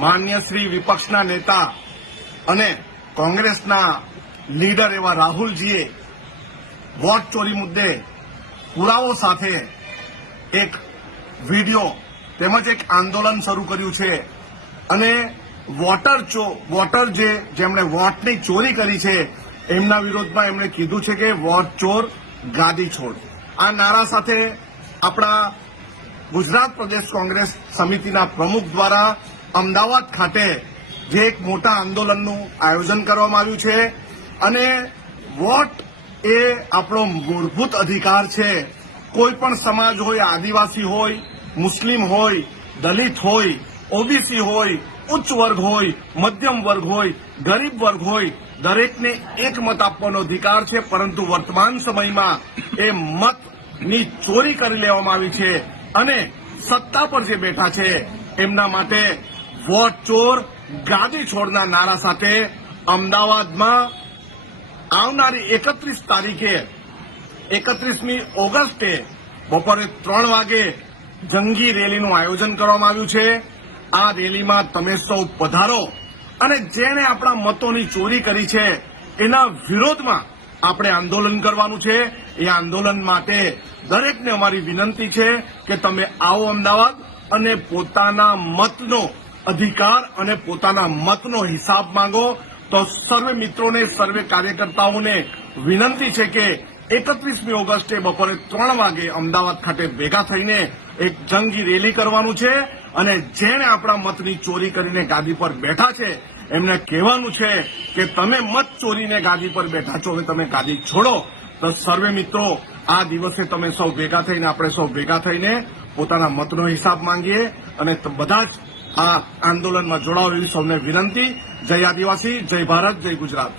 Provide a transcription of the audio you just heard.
માન્ય શ્રી વિપક્ષના નેતા અને કોંગ્રેસના લીડર એવા રાહુલજીએ વોટ ચોરી મુદ્દે પુરાવો સાથે એક વિડીયો તેમજ એક આંદોલન શરૂ કર્યું છે અને વોટર જેમણે વોટની ચોરી કરી છે એમના વિરોધમાં એમણે કીધું છે કે વોટ ચોર ગાદી છોડ આ નારા સાથે આપણા ગુજરાત પ્રદેશ કોંગ્રેસ સમિતિના પ્રમુખ દ્વારા અમદાવાદ ખાતે જે એક મોટા આંદોલનનું આયોજન કરવામાં આવ્યું છે અને વોટ એ આપણો મૂળભૂત અધિકાર છે. કોઈ પણ સમાજ હોય, આદિવાસી હોય, મુસ્લિમ હોય, દલિત હોય, ઓબીસી હોય, ઉચ્ચ વર્ગ હોય, મધ્યમ વર્ગ હોય, ગરીબ વર્ગ હોય, દરેકને એક મત આપવાનો અધિકાર છે. પરંતુ વર્તમાન સમયમાં એ મતની ચોરી કરી લેવામાં આવી છે અને સત્તા પર જે બેઠા છે એમના માટે વોટ ચોર ગાદી છોડના નારા સાથે અમદાવાદમાં આવનારી 31 તારીખે 31મી ઓગસ્ટે બપોરે 3 વાગે જંગી રેલીનું આયોજન કરવામાં આવ્યું છે. આ રેલીમાં તમે સૌ પધારો અને જેણે આપણા મતોની ચોરી કરી છે એના વિરોધમાં આપણે આંદોલન કરવાનું છે. એ આંદોલન માટે દરેકને અમારી વિનંતી છે કે તમે આવો અમદાવાદ અને પોતાના મતનો અધિકાર અને પોતાના મતનો હિસાબ માંગો. તો સર્વે મિત્રોને, સર્વે કાર્યકર્તાઓને વિનંતી છે કે 31મી ઓગસ્ટે બપોરે 3 વાગે અમદાવાદ ખાતે ભેગા થઈને એક જંગી રેલી કરવાનું છે અને જેણે આપણા મતની ચોરી કરીને ગાદી પર બેઠા છે એમને કહેવાનું છે કે તમે મત ચોરીને ગાદી પર બેઠા છો અને તમે ગાદી છોડો. તો સર્વે મિત્રો આ દિવસે તમે સૌ ભેગા થઈને, આપણે સૌ ભેગા થઈને પોતાના મતનો હિસાબ માંગીએ અને બધા જ આ આંદોલનમાં જોડાવ એવી સૌને વિનંતી. જય આદિવાસી, જય ભારત, જય ગુજરાત.